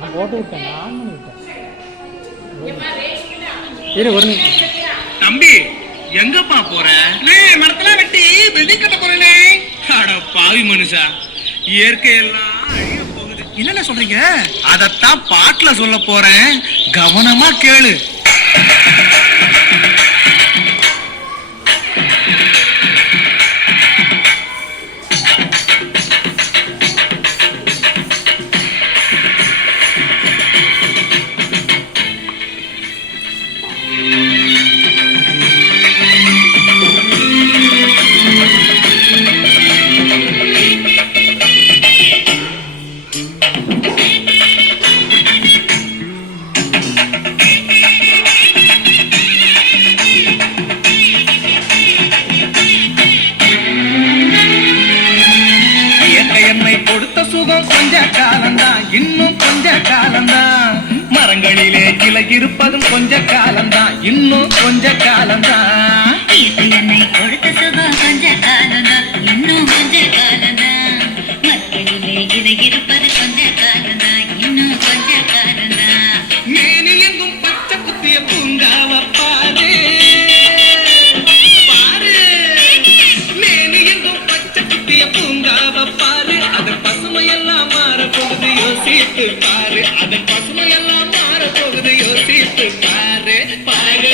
நான் போட்டு விட்டேன் நான் விட்டேன் ஒரு தம்பி எங்கப்பா போற? மரத்தெல்லாம் வெட்டி பில்டிங் கட்ட போறேனே. அட பாவி மனுஷா. இயற்கையெல்லாம் அழிய போகுது. என்னென்ன சொல்றீங்க? அதைத்தான் பாட்டுல சொல்ல போறேன். கவனமா கேளு. இன்னும் கொஞ்ச காலம்தான் இன்னும் கொஞ்ச காலம்தான். மரங்களிலே கிளை இருப்பதும் கொஞ்ச காலம்தான் இன்னும் கொஞ்ச காலம்தான். இன்னும் கொஞ்ச காலம்தான். மரங்களிலே கிளை இருப்பது கொஞ்ச காலம் யோசித்து பாரு அதன் பசுமையெல்லாம் மாற போகுது யோசித்து பாரு. பாரு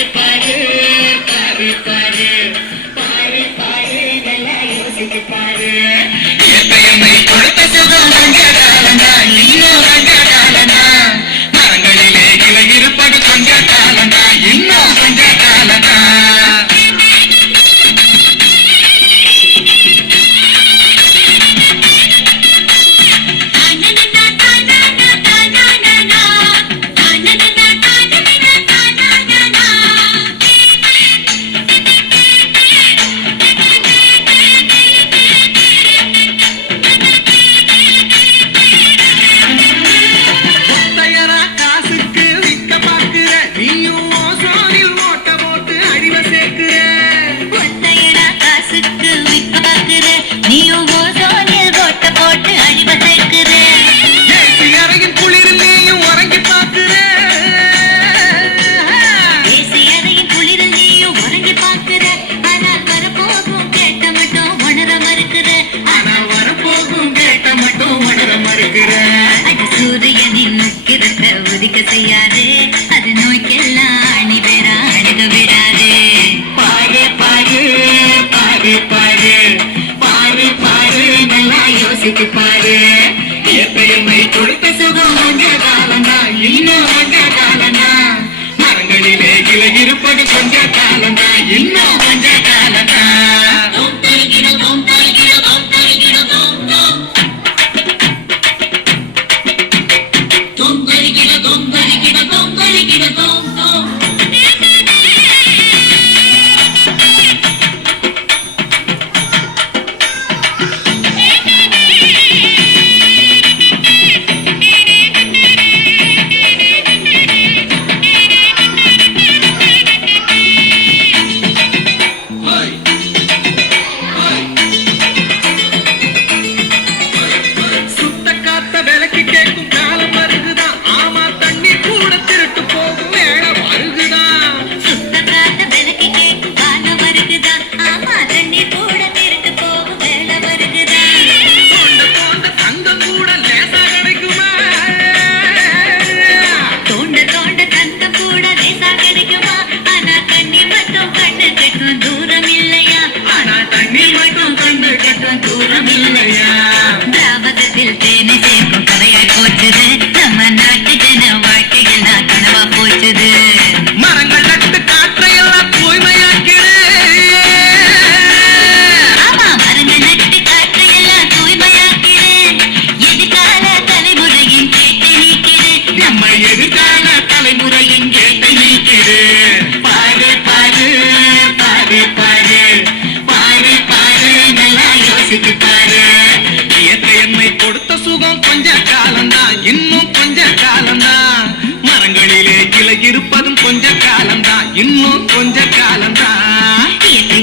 இருப்பதும் கொஞ்ச காலம்தான். இன்னும் கொஞ்ச காலம்தான்.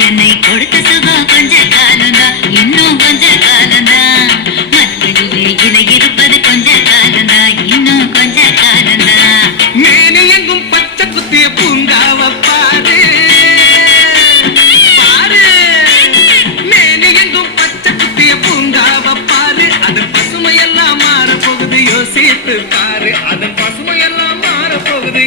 என்னை கொடுத்த சுபா கொஞ்ச காலம்தான். இன்னும் கொஞ்ச காலம்தான். மறுபடியே இருப்பது கொஞ்ச காலம்தான். இன்னும் கொஞ்ச காலம்தான். மேலே எங்கும் பச்சை குத்திய பூங்காவ பாரு. பாரு. மேலே எங்கும் பச்சை குத்திய பூங்காவ பாரு. அதன் பசுமையெல்லாம் மாற போகுது யோசித்து பாரு. அதன் பசுமையெல்லாம் மாற போகுது